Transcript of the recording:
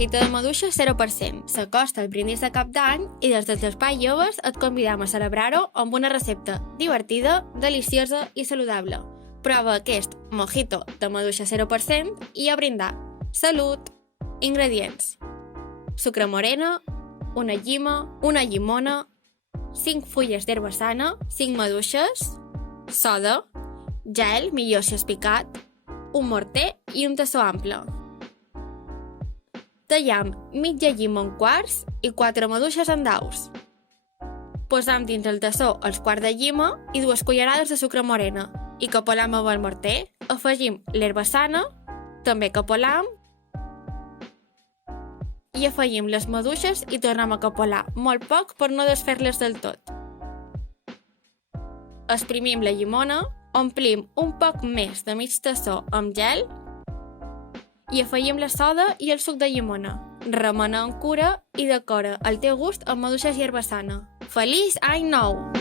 mojito de maduixa 0%. S'acosta el brindis de cap d'any i des dels Espai Joves et convidam a celebrar-ho amb una recepta divertida, deliciosa i saludable. Prova aquest mojito de maduixa 0% i a brindar. Salut! Ingredients: sucre morena, una llima, una llimona, 5 fulles d'herba sana, 5 maduixes, soda, gel, millor si és picat, un morter i un tassó ample. Tallam mitja llima en quarts i 4 maduixes en daus. Posam dins el tassó els quarts de llima i 2 cullerades de sucre morena i capolam amb el morter. Afegim l'herba sana, també capolam, i afegim les maduixes i tornem a capolar molt poc per no desfer-les del tot. Exprimim la llimona, omplim un poc més de mig tassó amb gel i afegim la soda i el suc de llimona. Remena amb cura i decora al teu gust amb maduixes i herba sana. Feliç any nou!